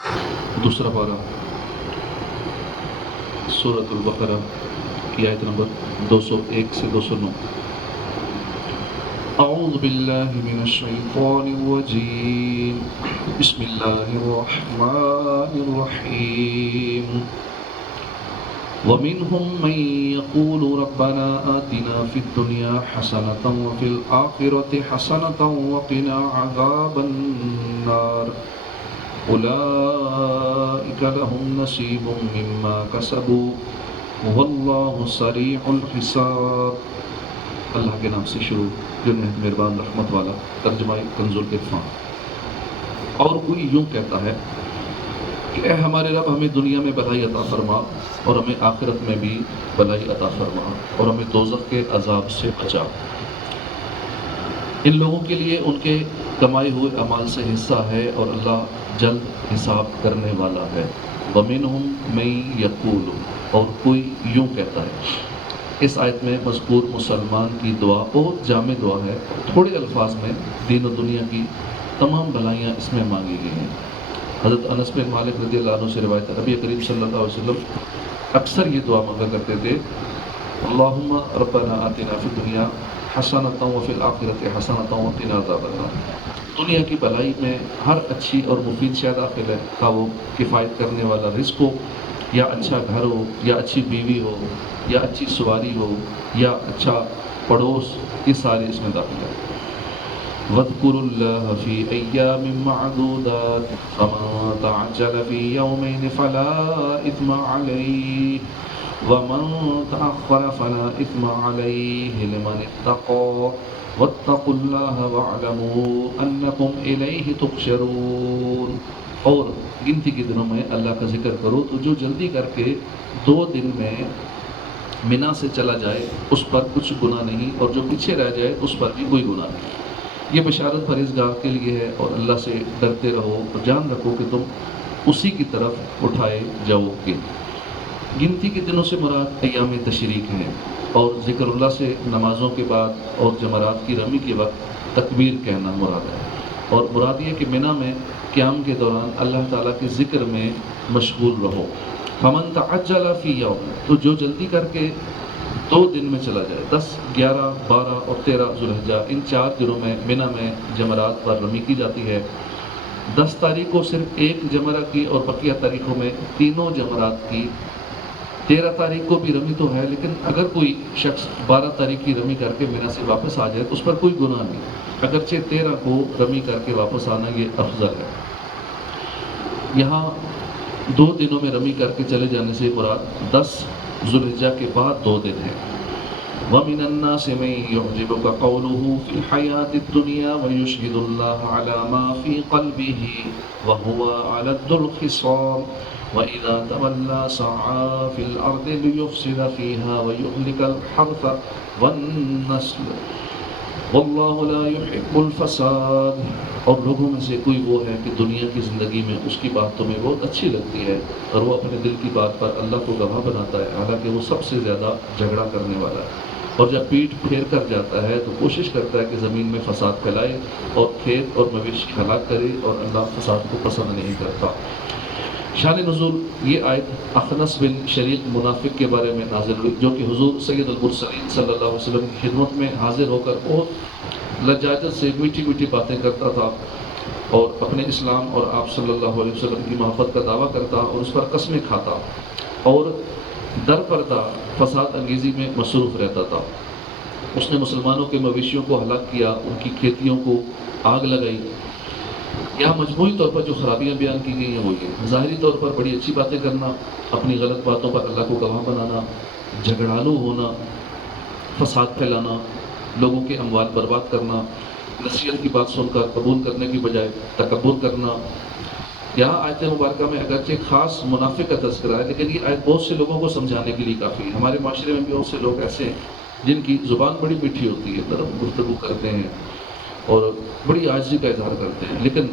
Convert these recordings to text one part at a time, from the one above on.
دوسرا پارہ سورۃ البقرہ کی آیت نمبر 201 سے 209۔ اعوذ باللہ من الشیطان الرجیم، بسم اللہ الرحمن الرحیم۔ وَمِنْهُمْ مَنْ يَقُولُ رَبَّنَا آتِنَا فِي الدُّنْيَا حَسَنَةً وَفِي الْآخِرَةِ حَسَنَةً وَقِنَا عَذَابَ النَّارِ أُولَئِكَ لَهُمْ نَصِيبٌ مِّمَّا كَسَبُوا وَاللَّهُ سَرِيعُ الْحِسَابِ۔ اللہ کے نام سے شروع جو نہایت مہربان رحمت والا۔ ترجمہ کنز العرفان۔ اور کوئی یوں کہتا ہے کہ اے ہمارے رب، ہمیں دنیا میں بھلائی عطا فرما اور ہمیں آخرت میں بھی بھلائی عطا فرما اور ہمیں دوزخ کے عذاب سے بچا۔ ان لوگوں کے لیے ان کے کمائے ہوئے اعمال سے حصہ ہے اور اللہ جلد حساب کرنے والا ہے۔ وَمِنْهُمْ مَن يَقُولُ، اور کوئی یوں کہتا ہے۔ اس آیت میں مذکور مسلمان کی دعا بہت جامع دعا ہے، تھوڑے الفاظ میں دین و دنیا کی تمام بھلائیاں اس میں مانگی گئی ہیں۔ حضرت انس بن مالک رضی اللہ عنہ سے روایت ہے، نبی کریم صلی اللہ علیہ وسلم اکثر یہ دعا مانگا کرتے تھے، اللہم ربنا آتنا فی الدنیا حسنۃ وفی الآخرۃ حسنۃ وقنا عذاب النار۔ دنیا کی بھلائی میں ہر اچھی اور مفید شے داخل ہے، خواہ وہ کفایت کرنے والا رزق ہو یا اچھا گھر ہو یا اچھی بیوی ہو یا اچھی سواری ہو یا اچھا پڑوس، یہ سارے اس میں داخل ہے۔ وَاذْكُرُوا اللَّهَ فِي أَيَّامٍ مَّعْدُودَاتٍ فَمَن تَعَجَّلَ فِي يَوْمَيْنِ فَلَا إِثْمَ عَلَيْهِ وَمَن تَأَخَّرَ فَلَا إِثْمَ عَلَيْهِ لِمَنِ اتَّقَىٰ وَاتَّقُوا اللَّهَ وَاعْلَمُوا أَنَّكُمْ إِلَيْهِ تُحْشَرُونَ۔ اور گنتی کے دنوں میں اللہ کا ذکر کرو تو جو جلدی کر کے 2 دن میں منا سے چلا جائے اس پر کچھ گناہ نہیں، اور جو پیچھے رہ جائے اس پر بھی کوئی گناہ نہیں۔ یہ بشارت پرہیزگار کے لیے ہے، اور اللہ سے ڈرتے رہو اور جان رکھو کہ تم اسی کی طرف اٹھائے جاؤ گے۔ گنتی کے دنوں سے مراد ایام تشریق ہیں، اور ذکر اللہ سے نمازوں کے بعد اور جمرات کی رمی کے وقت تکبیر کہنا مراد ہے، اور مراد یہ کہ منا میں قیام کے دوران اللہ تعالیٰ کے ذکر میں مشغول رہو۔ فمن تعجل فی یوم، تو جو جلدی کر کے 2 دن میں چلا جائے، 10، 11، 12 اور 13 ذوالحجہ، ان 4 دنوں میں منا میں جمرات پر رمی کی جاتی ہے۔ 10 تاریخ کو صرف 1 جمرہ کی اور بقیہ تاریخوں میں تینوں جمرات کی۔ 13 تاریخ کو بھی رمی تو ہے، لیکن اگر کوئی شخص 12 تاریخ کی رمی کر کے منا سے واپس آ جائے تو اس پر کوئی گناہ نہیں، اگرچہ 13 کو رمی کر کے واپس آنا یہ افضل ہے۔ یہاں 2 دنوں میں رمی کر کے چلے جانے سے مراد 10 ذوالحجہ کے بعد 2 دن ہے۔ وَمِنَ النَّاسِ مَن يُعْجِبُكَ قَوْلُهُ فِي الْحَيَاةِ الدُّنْيَا وَيُشْهِدُ اللَّهَ عَلَى مَا فِي قَلْبِهِ وَهُوَ أَلَدُّ الْخِصَامِ وَإِذَا تَوَلَّىٰ سَعَىٰ فِي الْأَرْضِ لِيُفْسِدَ فِيهَا وَيُهْلِكَ الْحَرْثَ وَالنَّسْلَ وَاللَّهُ لَا يُحِبُّ الْفَسَادَ۔ اور لوگوں میں سے کوئی وہ ہے کہ دنیا کی زندگی میں اس کی بات تمہیں بہت اچھی لگتی ہے اور وہ اپنے دل کی بات پر اللہ کو گواہ بناتا ہے، حالانکہ وہ سب سے زیادہ جھگڑا کرنے والا ہے، اور جب پیٹھ پھیر کر جاتا ہے تو کوشش کرتا ہے کہ زمین میں فساد پھیلائے اور کھیت اور مویشی ہلاک کرے، اور اللہ فساد کو پسند نہیں کرتا۔ شان نزول، یہ آیت اخنس بن شریق منافق کے بارے میں نازل ہوئی، جو کہ حضور سید المرسلین صلی اللہ علیہ وسلم کی خدمت میں حاضر ہو کر بہت لجاجت سے میٹھی میٹھی باتیں کرتا تھا اور اپنے اسلام اور آپ صلی اللہ علیہ وسلم کی محبت کا دعویٰ کرتا اور اس پر قسمیں کھاتا، اور در پردہ فساد انگیزی میں مصروف رہتا تھا۔ اس نے مسلمانوں کے مویشیوں کو ہلاک کیا، ان کی کھیتیوں کو آگ لگائی۔ یہاں مجموعی طور پر جو خرابیاں بیان کی گئی ہیں وہ یہ: ظاہری طور پر بڑی اچھی باتیں کرنا، اپنی غلط باتوں پر اللہ کو گواہ بنانا، جھگڑالو ہونا، فساد پھیلانا، لوگوں کے اموال برباد کرنا، نصیحت کی بات سن کر قبول کرنے کی بجائے تکبر کرنا۔ یہاں آیت مبارکہ میں اگرچہ خاص منافق کا تذکرہ ہے، لیکن یہ آیت بہت سے لوگوں کو سمجھانے کے لیے کافی ہے۔ ہمارے معاشرے میں بھی بہت سے لوگ ایسے ہیں جن کی زبان بڑی میٹھی ہوتی ہے، نرم گفتگو کرتے ہیں اور بڑی عاجزی کا اظہار کرتے ہیں، لیکن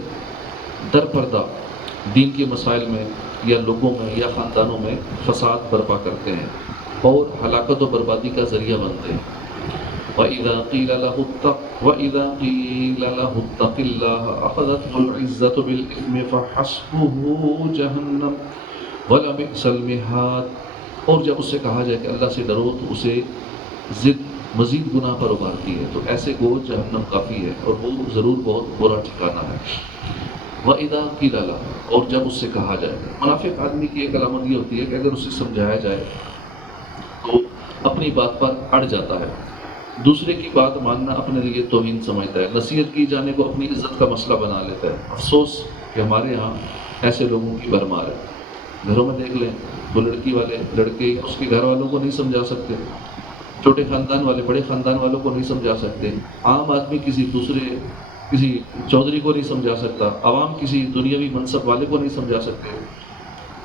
در پردہ دین کے مسائل میں یا لوگوں میں یا خاندانوں میں فساد برپا کرتے ہیں اور ہلاکت و بربادی کا ذریعہ بنتے ہیں۔ وَإِذَا قِيلَ لَهُ اتَّقِ اللَّهَ أَخَذَتْهُ الْعِزَّةُ بِالْإِثْمِ فَحَسْبُهُ جَهَنَّمُ وَلَبِئْسَ الْمِہَادُ، اور جب اس سے کہا جائے کہ اللہ سے ڈرو تو اسے ضد مزید گناہ پر ابھارتی ہے، تو ایسے کو جہنم کافی ہے اور وہ ضرور بہت برا ٹھکانہ ہے۔ وَإِذَا قِيلَ لَهُ، اور جب اس سے کہا جائے، منافق آدمی کی ایک علامت یہ ہوتی ہے کہ اگر اسے سمجھایا جائے تو اپنی بات پر اڑ جاتا ہے، دوسرے کی بات ماننا اپنے لیے توہین سمجھتا ہے، نصیحت کی جانے کو اپنی عزت کا مسئلہ بنا لیتا ہے۔ افسوس کہ ہمارے ہاں ایسے لوگوں کی بھرمار ہے۔ گھروں میں دیکھ لیں، وہ لڑکی والے لڑکے اس کے گھر والوں کو نہیں سمجھا سکتے، چھوٹے خاندان والے بڑے خاندان والوں کو نہیں سمجھا سکتے، عام آدمی کسی چودھری کو نہیں سمجھا سکتا، عوام کسی دنیاوی منصب والے کو نہیں سمجھا سکتے،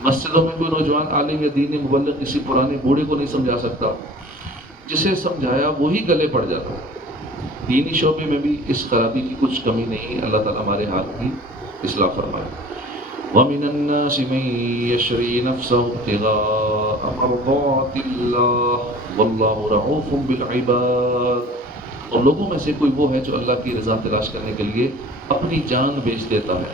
مسجدوں میں کوئی نوجوان عالم یا دینی مبلغ کسی پرانے بوڑھے کو نہیں سمجھا سکتا، جسے سمجھایا وہی گلے پڑ جاتا۔ دینی شعبے میں بھی اس خرابی کی کچھ کمی نہیں، اللہ تعالیٰ ہمارے حال کی اصلاح فرمائے۔ وَمِنَ النَّاسِ مَن يَشْرِي نَفْسَهُ ابْتِغَاءَ مَرْضَاتِ اللَّهِ وَاللَّهُ رَءُوفٌ بِالْعِبَادِ، اور لوگوں میں سے کوئی وہ ہے جو اللہ کی رضا تلاش کرنے کے لیے اپنی جان بیچ دیتا ہے،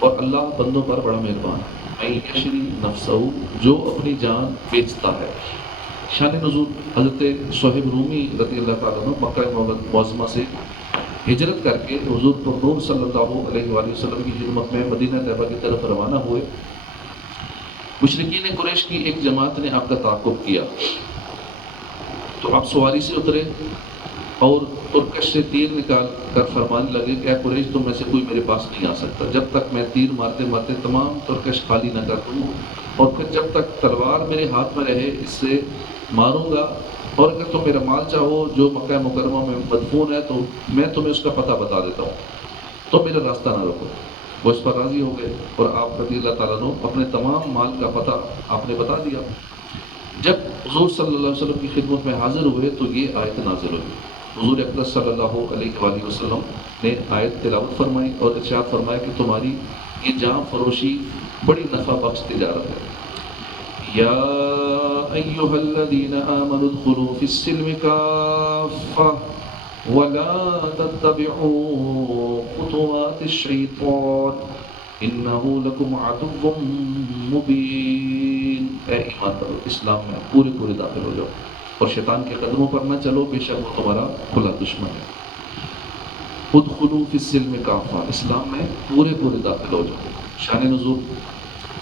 اور اللہ بندوں پر بڑا مہربان ہے۔ مَن يَشْرِي نَفْسَهُ، جو اپنی جان بیچتا ہے۔ شان نزول، حضرت صہیب رومی رضی اللہ تعالیٰ عنہ مکہ معظمہ سے ہجرت کر کے حضور پر نور صلی اللہ علیہ وآلہ وسلم کی خدمت میں مدینہ طیبہ کی طرف روانہ ہوئے۔ مشرکین قریش کی ایک جماعت نے آپ کا تعاقب کیا، تو آپ سواری سے اترے اور ترکش سے تیر نکال کر فرمانے لگے کہ اے قریش، تم میں سے کوئی میرے پاس نہیں آ سکتا جب تک میں تیر مارتے مارتے تمام ترکش خالی نہ کر دوں، اور پھر جب تک تلوار میرے ہاتھ میں رہے اس سے ماروں گا، اور اگر تم میرا مال چاہو جو مکہ مکرمہ میں مدفون ہے تو میں تمہیں اس کا پتہ بتا دیتا ہوں، تو میرا راستہ نہ روکو۔ وہ اس پر راضی ہو گئے اور آپ رضی اللہ تعالیٰ عنہ اپنے تمام مال کا پتہ آپ نے بتا دیا۔ جب حضور صلی اللہ علیہ وسلم کی خدمت میں حاضر ہوئے تو یہ آیت نازل ہوئی۔ حضور اقدس صلی اللہ علیہ وآلہ وسلم نے آیت تلاوت فرمائی اور ارشاد فرمایا کہ تمہاری یہ جان فروشی بڑی نفع بخش تجارت ہے۔ یا ایھا الذین آمنوا ادخلوا فی السلم کافہ ولا تتبعوا خطوات الشیطان انہ لکم عدو مبین۔ اے ایمان والو، اسلام میں پورے داخل ہو جاؤ اور شیطان کے قدموں پر نہ چلو، بے شک وہ تمہارا کھلا دشمن ہے۔ ادخلوا فی السلم کافہ، اسلام میں پورے داخل ہو جاؤ۔ شان نزول،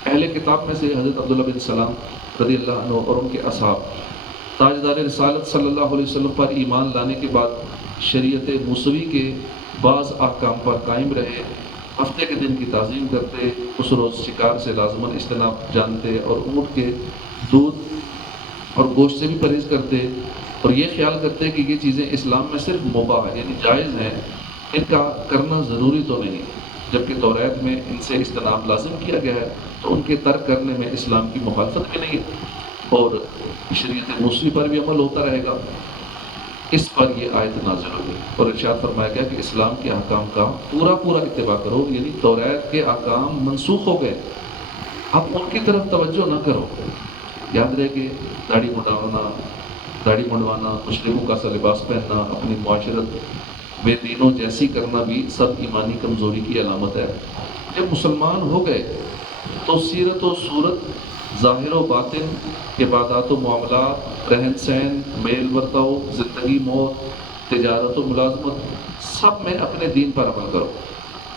اہل کتاب میں سے حضرت عبداللہ بن سلام رضی اللہ عنہ اور ان کے اصحاب تاجدار رسالت صلی اللہ علیہ وسلم پر ایمان لانے کے بعد شریعت موسوی کے بعض احکام پر قائم رہے، ہفتے کے دن کی تعظیم کرتے، اس روز شکار سے لازماً اجتناب جانتے اور اونٹ کے دودھ اور گوشت سے بھی پرہیز کرتے، اور یہ خیال کرتے کہ یہ چیزیں اسلام میں صرف مباح ہے یعنی جائز ہیں، ان کا کرنا ضروری تو نہیں، جبکہ توریت میں ان سے اجتناب لازم کیا گیا ہے، تو ان کے ترک کرنے میں اسلام کی مخالفت بھی نہیں ہے اور شریعت موسوی پر بھی عمل ہوتا رہے گا۔ اس پر یہ آیت نازل ہوئی اور ارشاد فرمایا گیا کہ اسلام کے احکام کا پورا اتباع کرو، یعنی توریت کے احکام منسوخ ہو گئے، اب ان کی طرف توجہ نہ کرو۔ یاد رہے کہ داڑھی منڈوانا، مشرکوں کا سا لباس پہننا، اپنی معاشرت بے دینوں جیسی کرنا بھی سب ایمانی کمزوری کی علامت ہے۔ جب مسلمان ہو گئے تو سیرت و صورت، ظاہر و باطن، عبادات و معاملات، رہن سہن، میل برتاؤ، زندگی موت، تجارت و ملازمت، سب میں اپنے دین پر عمل کرو۔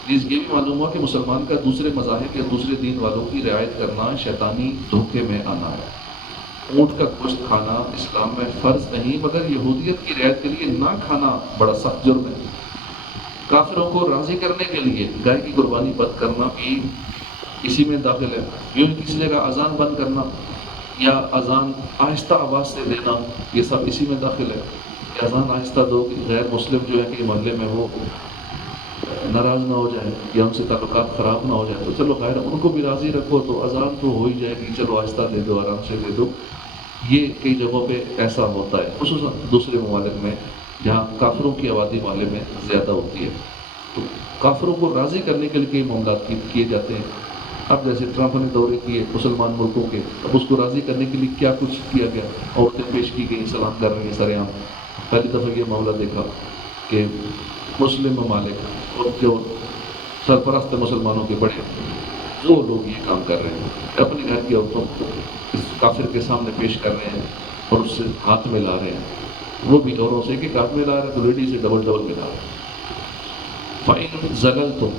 یہ بھی معلوم ہوا کہ مسلمان کا دوسرے مذاہب یا دوسرے دین والوں کی رعایت کرنا شیطانی دھوکے میں آنا ہے۔ اونٹ کا گوشت کھانا اسلام میں فرض نہیں، مگر یہودیت کی رعایت کے لیے نہ کھانا بڑا سخت جرم ہے۔ کافروں کو راضی کرنے کے لیے گائے کی قربانی بند کرنا بھی اسی میں داخل ہے۔ یوں ہی کسی جگہ اذان بند کرنا یا اذان آہستہ آواز سے دینا، یہ سب اسی میں داخل ہے کہ اذان آہستہ دو کہ غیر مسلم جو ہے کہ محلے میں وہ ناراض نہ ہو جائے یا ان سے تعلقات خراب نہ ہو جائے، تو چلو خیر ان کو بھی راضی رکھو، تو اذان تو ہو ہی جائے گی، چلو آہستہ دے دو، آرام سے دے دو۔ یہ کئی جگہوں پہ ایسا ہوتا ہے، خصوصاً دوسرے ممالک میں جہاں کافروں کی آبادی والے میں زیادہ ہوتی ہے، تو کافروں کو راضی کرنے کے لیے کئی معاملات کیے جاتے ہیں۔ اب جیسے ٹرمپ نے دورے کیے مسلمان ملکوں کے، اب اس کو راضی کرنے کے لیے کیا کچھ کیا گیا، عورتیں پیش کی گئی، سلام کر رہی ہیں سر عام، پہلی دفعہ یہ معاملہ دیکھا کہ مسلم ممالک اور جو سرپرست مسلمانوں کے بڑے وہ لوگ یہ کام کر رہے ہیں، اپنے گھر کی عورتوں کو اس کافر کے سامنے پیش کر رہے ہیں اور اس سے ہاتھ میں لا رہے ہیں، وہ بھی عورتوں سے ایک ہاتھ میں لا رہے ہیں تو لیڈی سے ڈبل ملا رہے ہیں۔ فَإِن زَلَلْتُم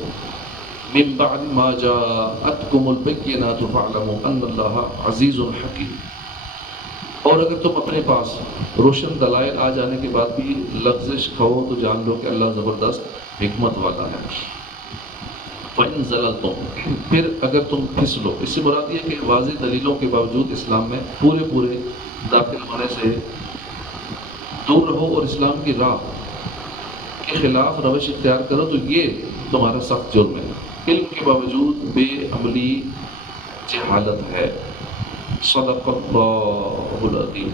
مِّن بَعْدِ مَا جَاءَتْكُمُ الْبَيِّنَاتُ فَاعْلَمُوا أَنَّ اللَّهَ عَزِيزٌ حَكِيمٌ، اور اگر تم اپنے پاس روشن دلائل آ جانے کے بعد بھی لغزش کھو تو جان لو کہ اللہ زبردست حکمت والا ہے۔ فَإِن زَلَلْتُم، پھر اگر تم پھسلو، اس سے مراد یہ کہ واضح دلیلوں کے باوجود اسلام میں پورے داخل ہونے سے دور رہو اور اسلام کی راہ کے خلاف روش اختیار کرو تو یہ تمہارا سخت جرم ہے، علم کے باوجود بے عملی جہالت ہے۔ صدق اللہ العظیم۔